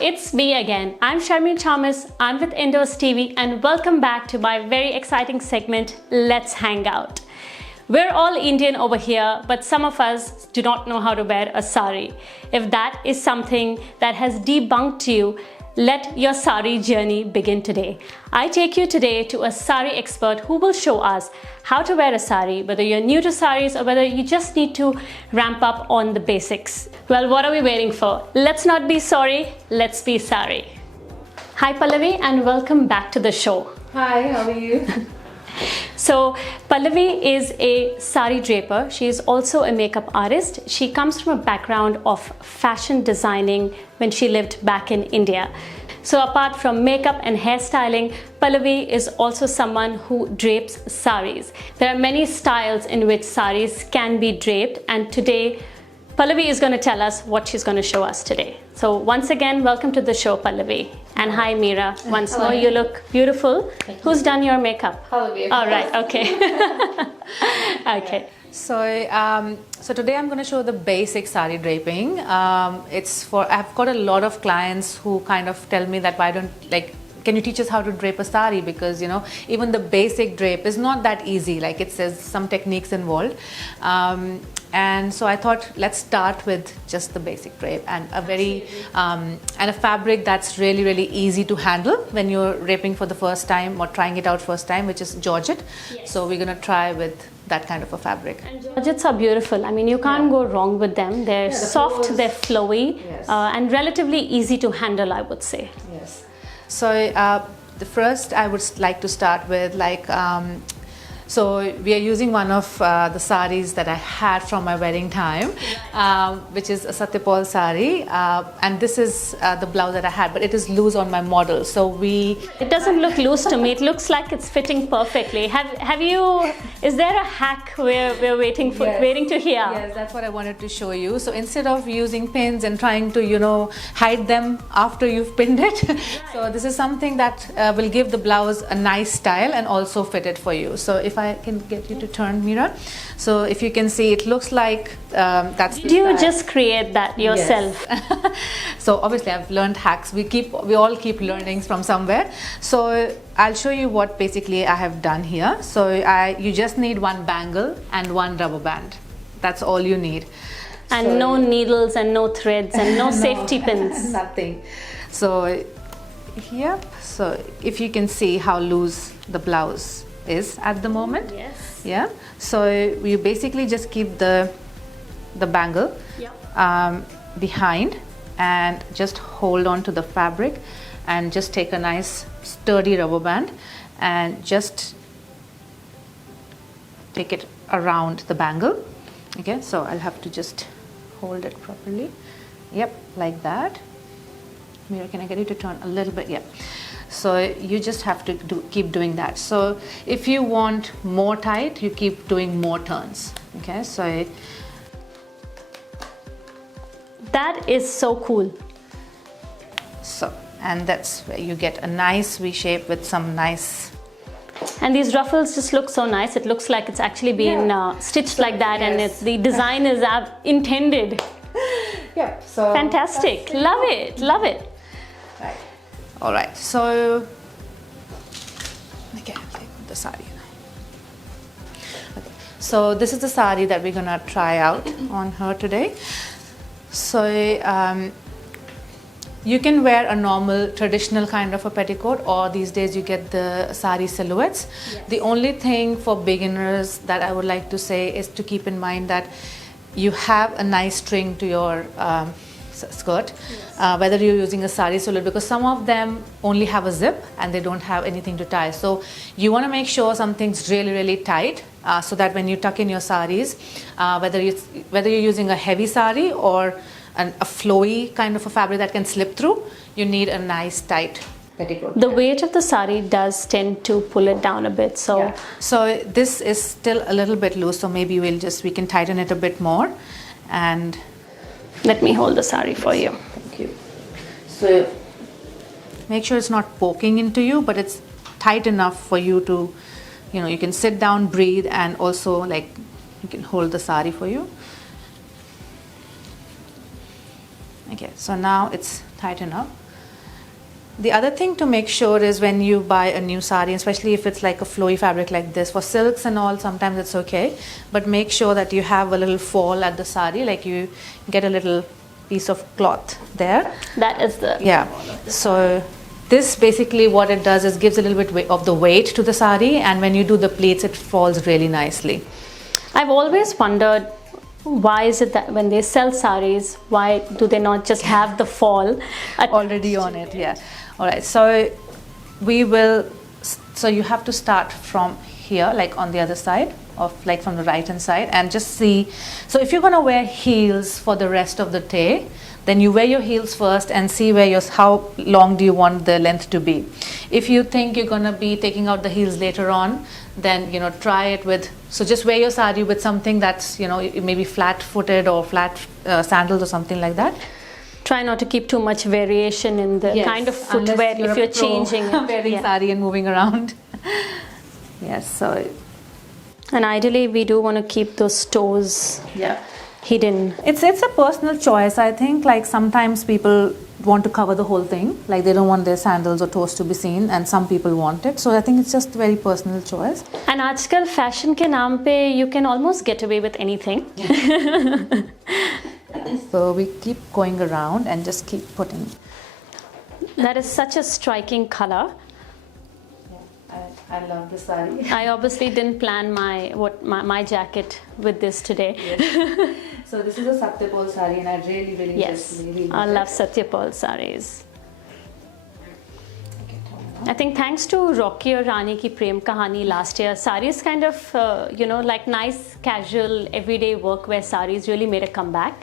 it's me again. I'm Sharmeen. I'm with Indoz TV and welcome back to my very exciting segment, Let's Hang Out. We're all Indian over here, but some of us do not know how to wear a sari. If that is something that has debunked you, let your sari journey begin today. I take you today to a sari expert who will show us how to wear a sari, whether you're new to saris or whether you just need to ramp up on the basics. Well, what are we waiting for? Let's not be sorry, let's be sari. Hi Pallavi and welcome back to the show. Hi, how are you? So Pallavi is a sari draper. She is also a makeup artist. She comes from a background of fashion designing when she lived back in India. So apart from makeup and hairstyling, Pallavi is also someone who drapes saris. There are many styles in which saris can be draped, and today Pallavi is going to tell us what she's going to show us today. So once again, welcome to the show, Pallavi. And hi, Meera. Once more, you look beautiful. Who's done your makeup? Pallavi. All right, okay. Okay. So today I'm going to show the basic sari draping. I've got a lot of clients who kind of tell me that can you teach us how to drape a sari, because even the basic drape is not that easy. Like, it says some techniques involved. And so I thought, let's start with just the basic drape and a fabric that's really, really easy to handle when you're draping for the first time or trying it out first time, which is georgette. Yes. So we're gonna try with that kind of a fabric. And georgettes are beautiful. I mean, you can't go wrong with them. They're soft, they're flowy, yes. And relatively easy to handle, I would say. Yes. So the first I would like to start with so we are using one of the saris that I had from my wedding time, which is a Satyapal sari, and this is the blouse that I had, but it is loose on my model. It doesn't look loose to me. It looks like it's fitting perfectly. Is there a hack we're waiting to hear? Yes, that's what I wanted to show you. So instead of using pins and trying to hide them after you've pinned it, so this is something that will give the blouse a nice style and also fit it for you. So if I can get you to turn, Meera. So if you can see, it looks like that's the style. You just create that yourself? Yes. So obviously I've learned hacks. We all keep learning from somewhere. So I'll show you what basically I have done here. So you just need one bangle and one rubber band. That's all you need. And no needles and no threads and no safety pins. Nothing. So yep. So if you can see how loose the blouse is at the moment. Yes. Yeah. So you basically just keep the bangle behind and just hold on to the fabric and just take a nice sturdy rubber band and just take it around the bangle. Okay, so I'll have to just hold it properly. Yep, like that. Meera, can I get you to turn a little bit? Yeah. So you just have to keep doing that. So if you want more tight, you keep doing more turns. Okay, so that is so cool. So, and that's where you get a nice V shape with some nice. And these ruffles just look so nice. It looks like it's actually been stitched like that, yes. And the design is intended. Yeah. So fantastic. Love it. Love it. Right. All right. So okay, I'll take the sari. Okay. So this is the sari that we're gonna try out on her today. So you can wear a normal traditional kind of a petticoat, or these days you get the sari silhouettes. Yes. The only thing for beginners that I would like to say is to keep in mind that you have a nice string to your skirt, yes. Whether you're using a sari silhouette, because some of them only have a zip and they don't have anything to tie. So you want to make sure something's really, really tight, so that when you tuck in your saris, whether you're using a heavy sari or a flowy kind of a fabric that can slip through, you need a nice tight petticoat. The weight of the sari does tend to pull it down a bit. So yeah. So this is still a little bit loose, so maybe we can tighten it a bit more. And let me hold the sari for you. Thank you. So make sure it's not poking into you, but it's tight enough for you to, you can sit down, breathe, and also you can hold the sari for you. Okay, so now it's tight enough. The other thing to make sure is when you buy a new sari, especially if it's like a flowy fabric like this, for silks and all, sometimes it's okay, but make sure that you have a little fall at the sari, like you get a little piece of cloth there. That is the... Yeah. So this basically what it does is gives a little bit of the weight to the sari, and when you do the pleats, it falls really nicely. I've always wondered, why is it that when they sell saris, why do they not just have the fall Already on it? Yeah. All right. So we will. So you have to start from here, like on the other side, of like from the right hand side, and just see. So if you're gonna wear heels for the rest of the day, then you wear your heels first and see where your how long do you want the length to be. If you think you're gonna be taking out the heels later on, then try it with. So just wear your sari with something that's maybe flat footed or flat sandals or something like that. Try not to keep too much variation in the kind of footwear if you're changing it. Wearing sari and moving around. Yes, so. And ideally, we do want to keep those toes hidden. It's a personal choice. I think like sometimes people want to cover the whole thing, like they don't want their sandals or toes to be seen, and some people want it. So I think it's just a very personal choice. And आजकल fashion के नाम पे you can almost get away with anything. So we keep going around and just keep putting. That is such a striking color. I love the sari. I obviously didn't plan my jacket with this today. Yes. So this is a Satyapal sari, and I really yes, I love Satyapal saris. I think thanks to Rocky or Rani ki Prem Kahani last year, saris kind of like nice casual everyday workwear saris really made a comeback.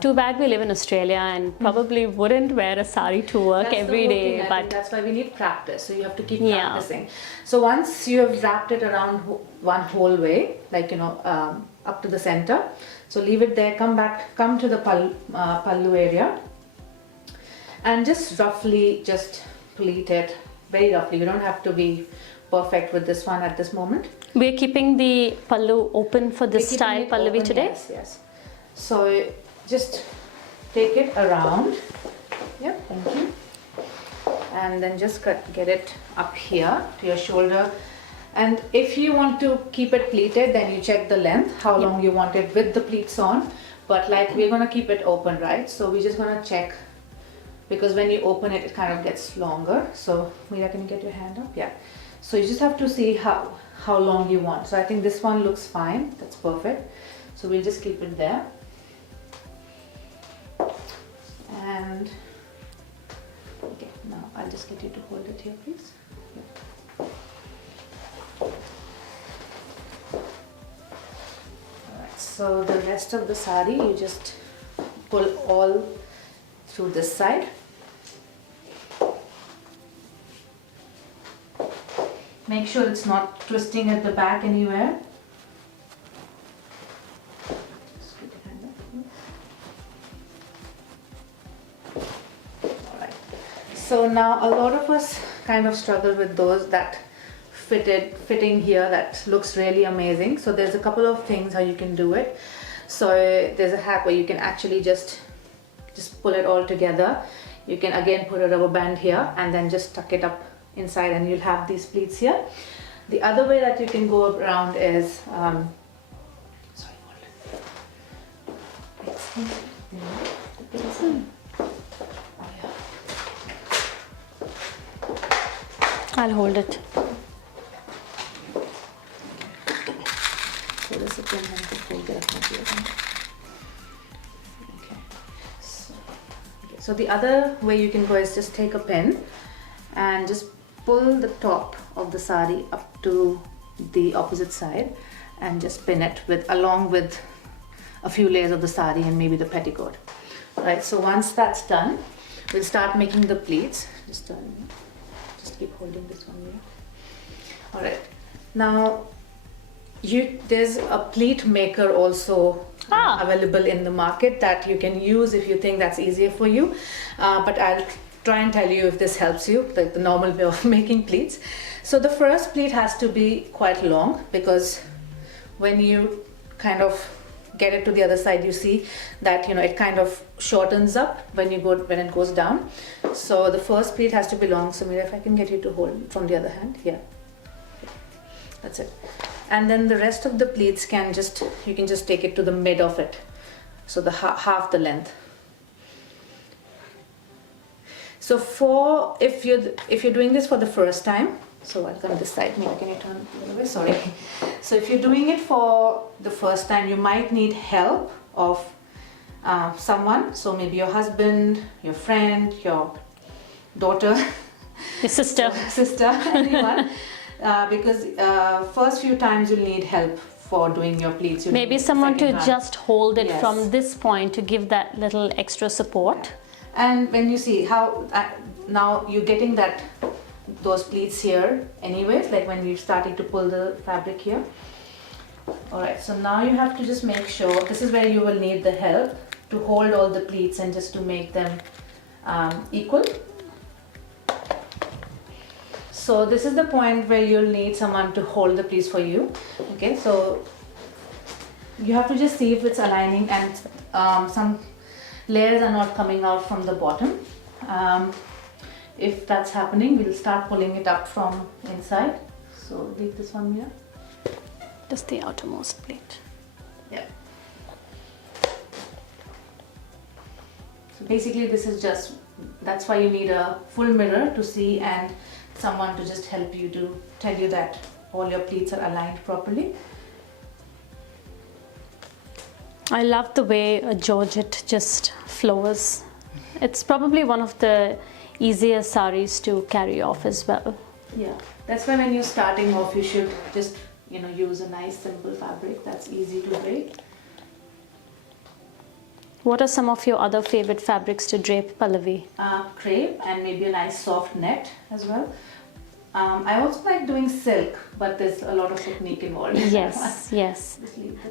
Too bad we live in Australia and probably wouldn't wear a sari to work every day. But that's why we need practice. So you have to keep practicing. So once you have wrapped it around one whole way, like up to the center, so leave it there. Come to the pallu area, and just roughly just pleat it very roughly. You don't have to be perfect with this one at this moment. We're keeping the pallu open for this style, Pallavi, today. Yes. So just take it around. Yep, thank you. And then just get it up here to your shoulder. And if you want to keep it pleated, then you check the length, how long you want it with the pleats on. But like we're gonna keep it open, right? So we're just gonna check, because when you open it, it kind of gets longer. So Meera, can you get your hand up? Yeah. So you just have to see how long you want. So I think this one looks fine. That's perfect. So we'll just keep it there. And okay, now I'll just get you to hold it here, please. Yeah. Alright, so the rest of the sari you just pull all through this side. Make sure it's not twisting at the back anywhere. So now a lot of us kind of struggle with those that fitting here that looks really amazing. So there's a couple of things how you can do it. So there's a hack where you can actually just pull it all together. You can again put a rubber band here and then just tuck it up inside, and you'll have these pleats here. The other way that you can go around is I'll hold it. So the other way you can go is just take a pin and just pull the top of the sari up to the opposite side and just pin it along with a few layers of the sari and maybe the petticoat. Right, so once that's done, we'll start making the pleats. Just keep holding this one here. All right, now there's a pleat maker also available in the market that you can use if you think that's easier for you, but I'll try and tell you if this helps you, like the normal way of making pleats. So the first pleat has to be quite long, because when you kind of get it to the other side, you see that it kind of shortens up when it goes down. So the first pleat has to be long. So Mira, if I can get you to hold from the other hand, yeah, that's it. And then the rest of the pleats you can just take it to the mid of it, so the half the length. So if you're doing this for the first time, so I'll come this side. Mira, can you turn a little bit? Sorry. So if you're doing it for the first time, you might need help of someone. So maybe your husband, your friend, your daughter, your sister, anyone. Because first few times you'll need help for doing your pleats. Maybe someone to just hold it from this point to give that little extra support. Yeah. And when you see how now you're getting those pleats here anyways, like when we're starting to pull the fabric here. Alright, so now you have to just make sure, this is where you will need the help to hold all the pleats and just to make them equal. So this is the point where you'll need someone to hold the pleats for you. Okay, so you have to just see if it's aligning and some layers are not coming out from the bottom. If that's happening, we'll start pulling it up from inside. So leave this one here. Just the outermost pleat. Yeah. So basically that's why you need a full mirror to see and someone to just help you to tell you that all your pleats are aligned properly. I love the way a georgette just flows. It's probably one of the easier saris to carry off as well. Yeah, that's why when you're starting off, you should just use a nice simple fabric that's easy to drape. What are some of your other favorite fabrics to drape, Pallavi? Crepe and maybe a nice soft net as well. I also like doing silk, but there's a lot of technique involved. Yes, yes.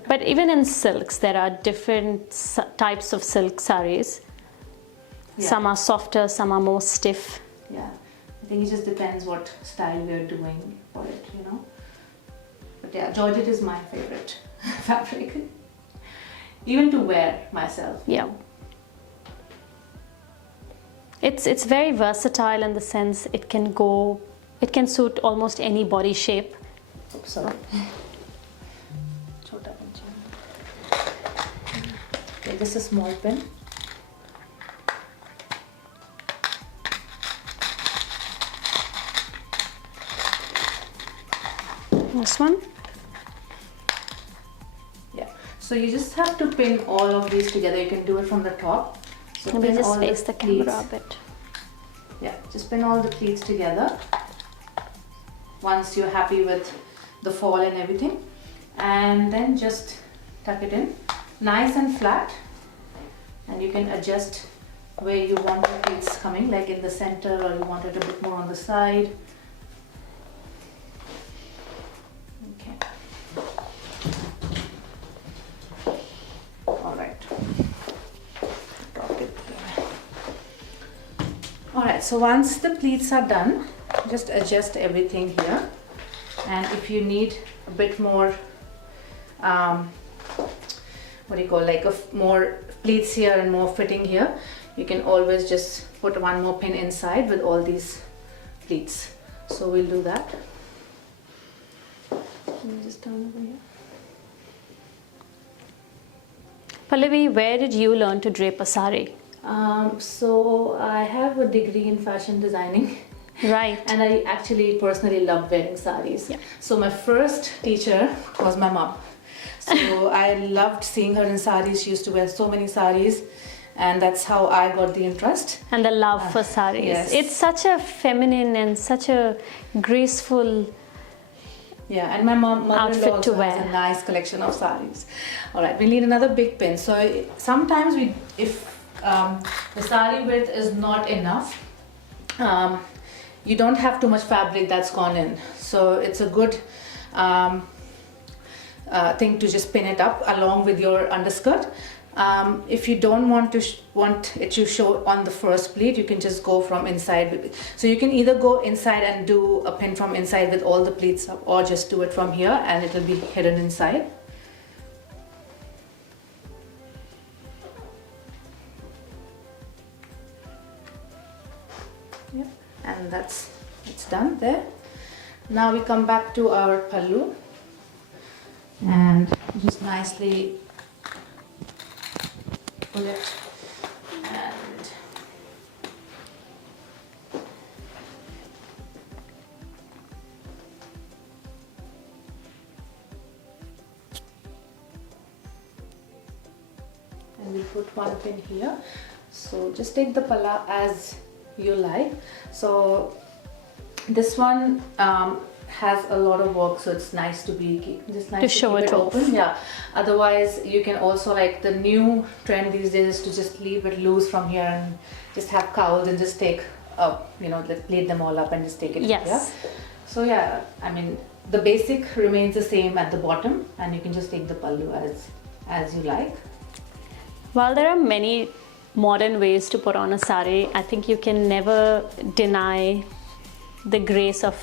But even in silks, there are different types of silk saris. Yeah. Some are softer, some are more stiff. Yeah, I think it just depends what style we're doing for it, But yeah, georgette is my favorite fabric. Even to wear myself. Yeah. It's very versatile in the sense it can suit almost any body shape. Oops, sorry. Okay, just a small pin. This one? Yeah. So you just have to pin all of these together. You can do it from the top. So maybe just face the camera a bit. Yeah, just pin all the pleats together. Once you're happy with the fall and everything, and then just tuck it in nice and flat, and you can adjust where you want the pleats coming, like in the center, or you want it a bit more on the side. Okay. All right. Drop it there. All right, so once the pleats are done, just adjust everything here, and if you need a bit more more pleats here and more fitting here, you can always just put one more pin inside with all these pleats. So we'll do that. Let me just turn over here. Pallavi, where did you learn to drape a sari? So I have a degree in fashion designing. Right. And I actually personally love wearing saris. Yeah. So my first teacher was my mom. So I loved seeing her in saris. She used to wear so many saris, and that's how I got the interest. And the love for saris. Yes. It's such a feminine and such a graceful and my mother-in-law also wear. has a nice collection of saris. All right, we need another big pin. So sometimes if the sari width is not enough, you don't have too much fabric that's gone in. So it's a good thing to just pin it up along with your underskirt. If you don't want it to show on the first pleat, you can just go from inside. So you can either go inside and do a pin from inside with all the pleats up, or just do it from here and it will be hidden inside. Yep. And it's done there. Now we come back to our pallu and just nicely pull it and we put one pin here. So just take the palla as you like. So this one has a lot of work, so it's nice to be just nice to show keep it off. open. Yeah. Otherwise, you can also, like, the new trend these days is to just leave it loose from here and just have cowls and just take up, you know, plait them all up and just take it. Yes. Yeah? So yeah, I mean, the basic remains the same at the bottom, and you can just take the pallu as you like. While there are many modern ways to put on a sari, I think you can never deny the grace of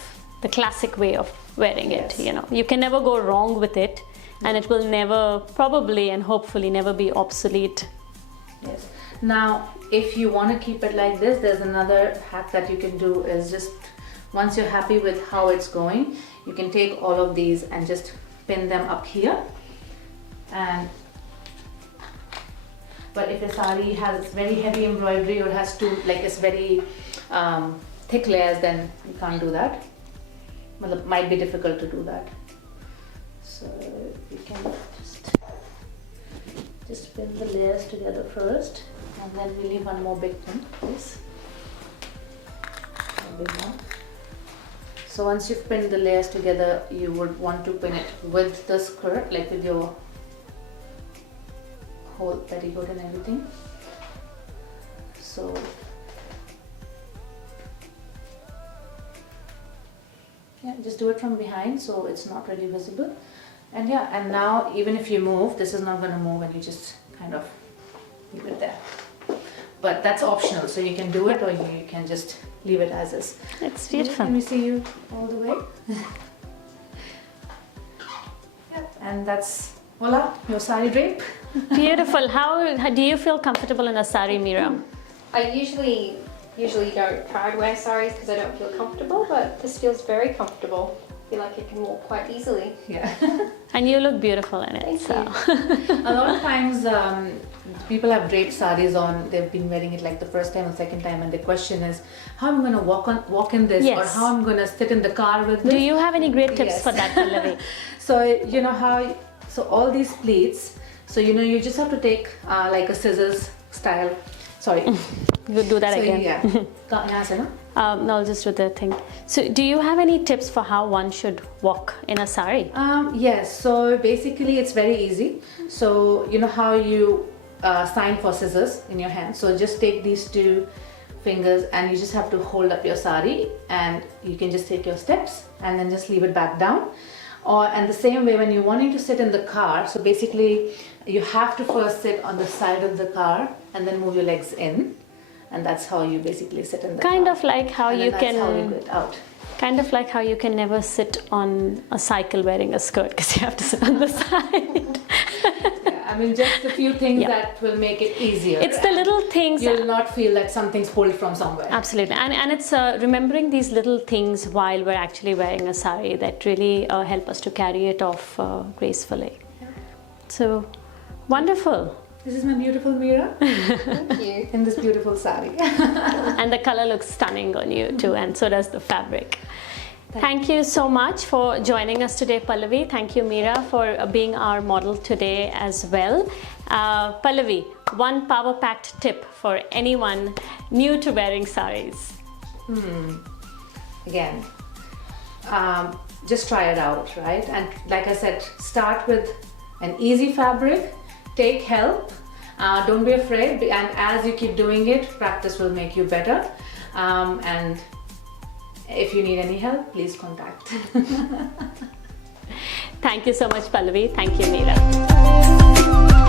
the classic way of wearing it. You know, you can never go wrong with it, and it will never, probably and hopefully never be obsolete. Yes. Now, if you want to keep it like this, there's another hack that you can do is just, once you're happy with how it's going, you can take all of these and just pin them up here. And but if a sari has very heavy embroidery or has to, like, it's very thick layers, then you can't do that. Well, it might be difficult to do that. So you can just pin the layers together first, and then we leave one more big pin, please. A big one. So once you've pinned the layers together, you would want to pin it with the skirt, like with your whole petticoat and everything. So yeah, just do it from behind so it's not really visible. And yeah, and now even if you move, this is not going to move, and you just kind of leave it there. But that's optional, so you can do it or you can just leave it as is. It's beautiful. Can we see you all the way? Yeah, and that's voila, your sari drape. Beautiful. How do you feel comfortable in a sari, Meera? I usually don't try to wear saris because I don't feel comfortable, but this feels very comfortable. I feel like it can walk quite easily. Yeah. And you look beautiful in it. Thank so. you. A lot of times people have draped saris on, they've been wearing it like the first time or second time, and the question is how I'm going to walk in this, Yes. or how I'm going to sit in the car with this. Do you have any great tips Yes. for that, Pallavi? So you know how, so all these pleats, so you know you just have to take like a scissors style, sorry. You do that So again. yeah. यहाँ से ना? No, I'll just do the thing. So do you have any tips for how one should walk in a sari? Yes, so basically it's very easy. So you know how you sign for scissors in your hand. So just take these two fingers and you just have to hold up your sari, and you can just take your steps and then just leave it back down. And the same way when you're wanting to sit in the car, so basically you have to first sit on the side of the car and then move your legs in. And that's how you basically sit in the Kind car. of like how And you then can... that's how you get out. Kind of like how you can never sit on a cycle wearing a skirt because you have to sit on the side. Yeah, I mean, just a few things Yeah. that will make it easier. It's the little things. You'll not feel that something's pulled from somewhere. Absolutely. And it's remembering these little things while we're actually wearing a sari that really help us to carry it off gracefully. Yeah. So, wonderful. This is my beautiful Meera Thank you. in this beautiful sari. And the color looks stunning on you too, and so does the fabric. Thank you so much for joining us today, Pallavi. Thank you, Meera, for being our model today as well. Pallavi, one power-packed tip for anyone new to wearing saris. Again, just try it out, right? And like I said, start with an easy fabric, take help, don't be afraid, and as you keep doing it, practice will make you better. And if you need any help, please contact. Thank you so much, Pallavi. Thank you, Meera.